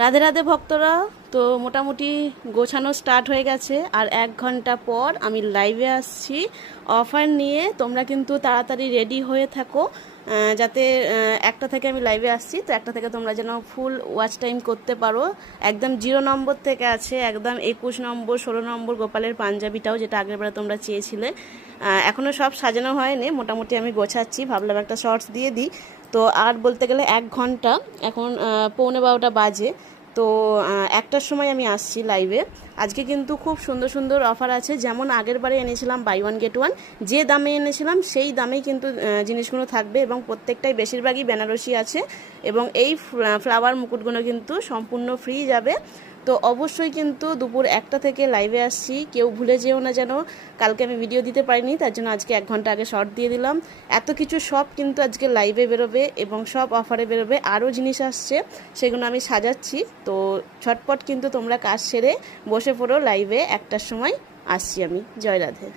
রাধে রাধে ভক্তরা। তো মোটামুটি গোছানো স্টার্ট হয়ে গেছে, আর 1 ঘন্টা পর আমি লাইভে আসছি অফার নিয়ে। তোমরা কিন্তু তাড়াতাড়ি রেডি হয়ে থাকো, যাতে 1টা থেকে আমি লাইভে আসছি, তো 1টা থেকে তোমরা যেন ফুল ওয়াচ টাইম করতে পারো। একদম 0 নম্বর থেকে আছে, একদম 21 নম্বর 16 নম্বর গোপালের পাঞ্জাবিটাও, যেটা আগেরবারে তোমরা চেয়েছিলে। এখনও সব সাজানো হয়নি, মোটামুটি আমি গোছাচ্ছি, ভাবলাম একটা শর্টস দিয়ে দিই। তো আর বলতে গেলে 1 ঘন্টা, এখন 11:15 বাজে। তো 1টার সময় আমি আসছি লাইভে। আজকে কিন্তু খুব সুন্দর সুন্দর অফার আছে, যেমন আগের বারে এনেছিলাম বাই 1 গেট 1, যে দামে এনেছিলাম সেই দামেই কিন্তু জিনিসগুলো থাকবে, এবং প্রত্যেকটাই বেশিরভাগই বেনারসি আছে, এবং এই ফ্লাওয়ার মুকুটগুলো কিন্তু সম্পূর্ণ ফ্রি যাবে। তো অবশ্যই কিন্তু দুপুর 1টা থেকে লাইভে আসছি, কেউ ভুলে যেও না যেন। কালকে আমি ভিডিও দিতে পারিনি, তার জন্য আজকে 1 ঘন্টা আগে শর্ট দিয়ে দিলাম। এত কিছু সব কিন্তু আজকে লাইভে বেরোবে, এবং সব অফারে বেরোবে। আরও জিনিস আসছে, সেগুলো আমি সাজাচ্ছি। তো ঝটপট কিন্তু তোমরা কাজ সেরে বসে পড়ো লাইভে, 1টার সময় আসছি আমি। জয় রাধে।